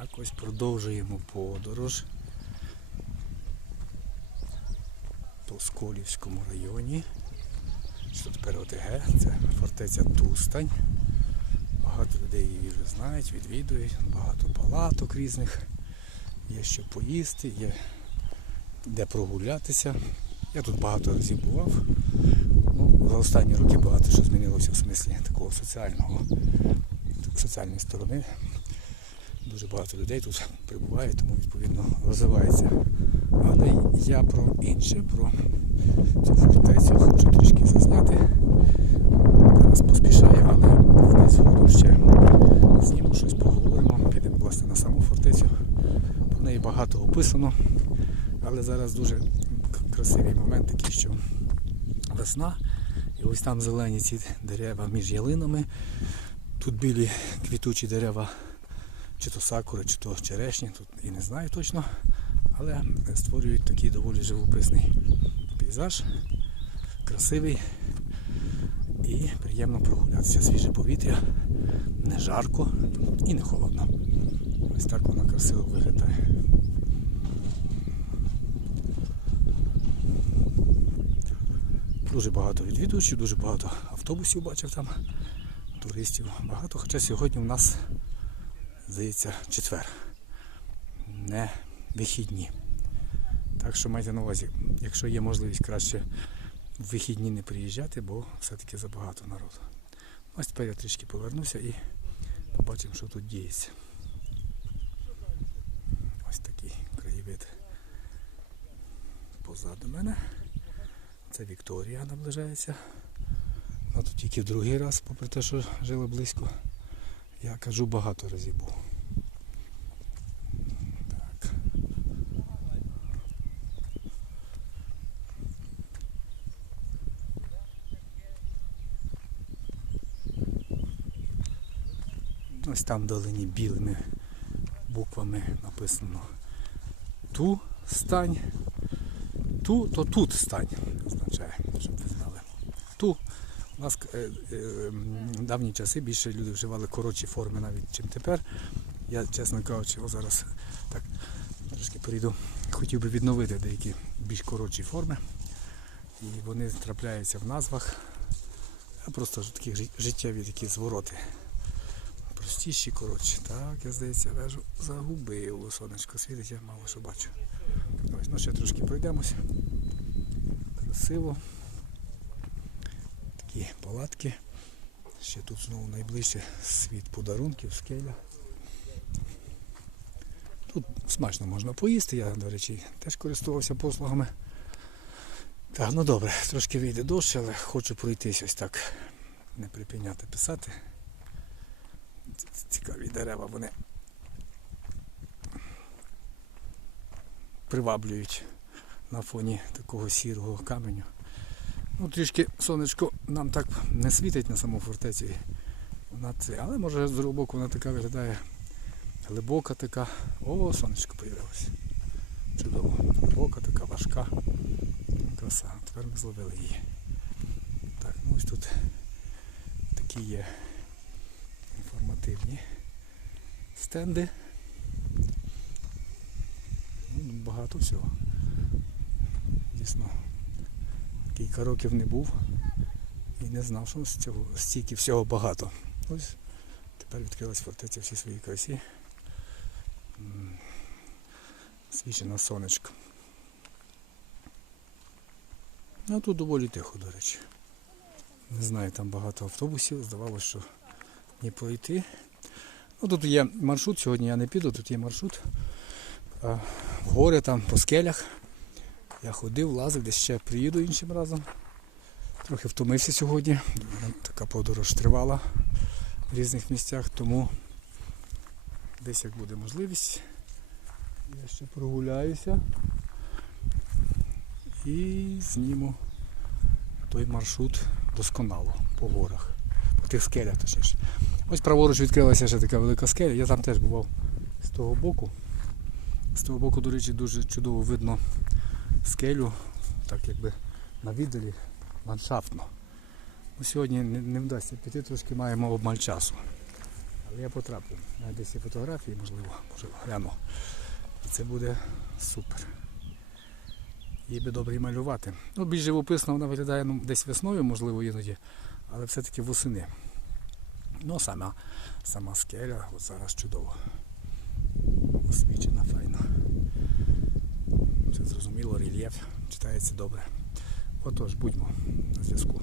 Так, ось продовжуємо подорож по Сколівському районі. Що тепер ОТГ, це фортеця Тустань. Багато людей її вже знають, відвідують, багато палаток різних. Є що поїсти, є де прогулятися. Я тут багато разів бував. Ну, за останні роки багато що змінилося в смислі такого соціального, соціальної сторони. Дуже багато людей тут прибуває, тому відповідно розвивається. Але я про інше, про цю фортецю хочу трішки зазняти. Зараз поспішаю, але десь згодом ще зніму щось поговоримо. Підемо власне на саму фортецю. Про неї багато описано, але зараз дуже красивий момент такий, що весна. І ось там зелені ці дерева між ялинами. Тут білі квітучі дерева чи то сакури, чи то черешні, тут і не знаю точно, але створюють такий доволі живописний пейзаж, красивий і приємно прогулятися. Свіже повітря, не жарко і не холодно. Ось так воно красиво виглядає. Дуже багато відвідувачів, дуже багато автобусів бачив там, туристів багато. Хоча сьогодні у нас здається, четвер. Не вихідні. Так що майте на увазі, якщо є можливість краще в вихідні не приїжджати, бо все-таки забагато народу. Ось тепер я трішки повернуся і побачимо, що тут діється. Ось такий краєвид позаду мене. Це Вікторія наближається. Вона тут тільки в другий раз, попри те, що жила близько. Я кажу багато разів був. Ось там вдалині білими буквами написано ту стань. Ту, то тут стань, означає, щоб ви знали. Ту у нас е, е, м, давні часи більше люди вживали коротші форми навіть, чим тепер. Я, чесно кажучи, зараз так трошки перейду. Хотів би відновити деякі більш коротші форми. І вони трапляються в назвах. Просто такі життєві такі звороти. Простіші, коротші. Так, я здається, вежу загубив. Сонечко світить, я мало що бачу. Ось, ну ще трошки пройдемося. Красиво такі палатки. Ще тут знову найближче світ подарунків, скеля. Тут смачно можна поїсти, я, до речі, теж користувався послугами. Так, ну добре, трошки вийде дощ, але хочу пройтись ось так, не припиняти писати. Цікаві дерева, вони приваблюють на фоні такого сірого каменю. Ну, трішки сонечко нам так не світить на саму фортецю. Вона це, але може з другого боку вона така виглядає глибока така. О, сонечко появилося. Чудово. Глибока така, важка. Краса. Тепер ми зловили її. Так, ну ось тут такі є інформативні стенди. Ну, багато всього. Дійсно кілька років не був і не знав, що з цього стільки всього багато. Ось тепер відкрилась фортеця всі свої красі. Свічена сонечко. Ну тут доволі тихо, до речі. Не знаю, там багато автобусів, здавалося, що не пройти. Ну, тут є маршрут, сьогодні я не піду, тут є маршрут. В гори там по скелях. Я ходив, лазив, десь ще приїду іншим разом. Трохи втомився сьогодні. Така подорож тривала в різних місцях, тому десь як буде можливість, я ще прогуляюся і зніму той маршрут досконало по горах, по тих скелях точніше. Ось праворуч відкрилася ще така велика скеля, я там теж бував з того боку. З того боку, до речі, дуже чудово видно скелю, так якби на віддалі ландшафтно. Ну, сьогодні не, не вдасться піти, трошки маємо обмаль часу. Але я потраплю. Навіть десь є фотографії, можливо, може гляну. І це буде супер. Їй би добре і малювати. Ну, більш живописно вона виглядає ну, десь весною, можливо, іноді, але все-таки восени. Ну, сама, сама скеля, от зараз чудово. Освічена файна. Все зрозуміло, рельєф читається добре. Отож, будьмо на зв'язку.